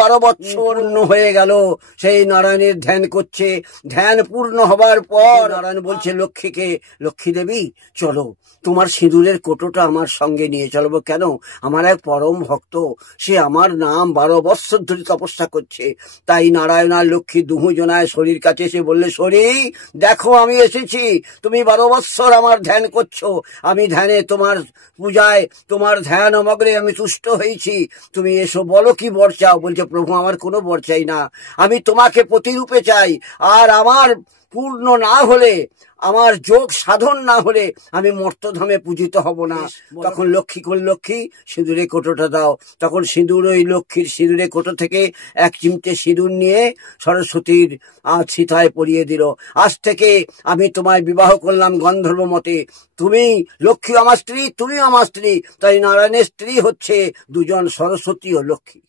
12 বছর পূর্ণ হয়ে গেল, সেই নারায়ণের ধ্যান করছে। ধ্যান পূর্ণ হবার পর নারায়ণ বলছে লক্ষ্মীকে, লক্ষ্মী দেবী চলো, তোমার সিঁদুরের কোটোটা আমার সঙ্গে নিয়ে চলবো। কেন? আমার এক পরম ভক্ত, সে আমার নাম 12 বৎসর ধরে তপস্যা করছে। তাই নারায়ণ আর লক্ষ্মী দুজনায় শরীর কাছে এসে বললে, শরী দেখো আমি এসেছি, তুমি 12 বৎসর আমার ধ্যান করছো, আমি ধ্যানে তোমার পূজায় তোমার ধ্যান মগ্নে আমি তুষ্ট হয়েছি, তুমি এসো বলো কি বর চাও। বলছে, প্রভু আমার কোনো বর চাই না, আমি তোমাকে প্রতিরূপে চাই, আর আমার পূর্ণ না হলে, আমার যোগ সাধন না হলে আমি মর্তধামে পূজিত হব না। তখন লক্ষ্মী করল, লক্ষ্মী সিঁদুরে কোটোটা দাও। তখন সিঁদুর, ওই লক্ষ্মীর সিঁদুরে কোটো থেকে এক চিমটে সিঁদুর নিয়ে সরস্বতীর চিতায় পরিয়ে দিল। আজ থেকে আমি তোমায় বিবাহ করলাম গন্ধর্ব মতে, তুমি লক্ষ্মী আমার স্ত্রী, তুমি আমার স্ত্রী। তাই নারায়ণের স্ত্রী হচ্ছে দুজন, সরস্বতী ও লক্ষ্মী।